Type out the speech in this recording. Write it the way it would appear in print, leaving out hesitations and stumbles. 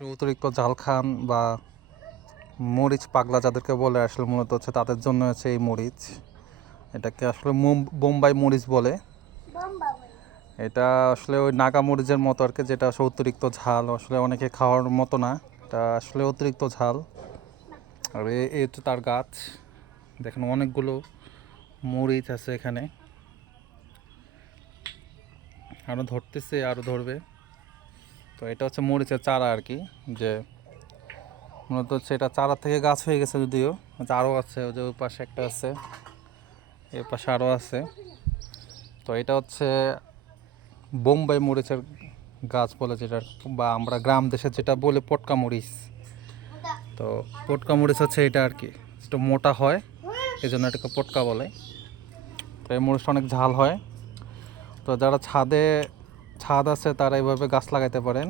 অতিরিক্ত ঝাল খান বা মরিচ পাগলা যাদেরকে বলে আসলে মূলত হচ্ছে তাদের জন্য হচ্ছে এই মরিচ। এটাকে আসলে বোম্বাই মরিচ বলে। এটা আসলে ওই নাগা মরিচের মতো আর কি, যেটা আসলে অতিরিক্ত ঝাল, আসলে অনেকে খাওয়ার মতো না। এটা আসলে অতিরিক্ত ঝাল। আর এই হচ্ছে তার গাছ, দেখেন অনেকগুলো মরিচ আছে এখানে, আরও ধরতেছে, আরও ধরবে। তো এটা হচ্ছে মরিচের চারা আর কি, যে মূলত হচ্ছে এটা চারা থেকে গাছ হয়ে গেছে যদিও, আরও আছে, ওই যে ওই পাশে একটা আছে, এর পাশে আরও আছে। তো এটা হচ্ছে বোম্বাই মরিচের গাছ বলে যেটা, বা আমরা গ্রাম দেশে যেটা বলে পটকা মরিচ। তো পটকা মরিচ হচ্ছে এটা আর কি, একটু মোটা হয়, এই জন্য এটাকে পটকা বলে। তো এই মরিচটা অনেক ঝাল হয়। তো যারা ছাদ আছে তারা এইভাবে গাছ লাগাইতে পারেন।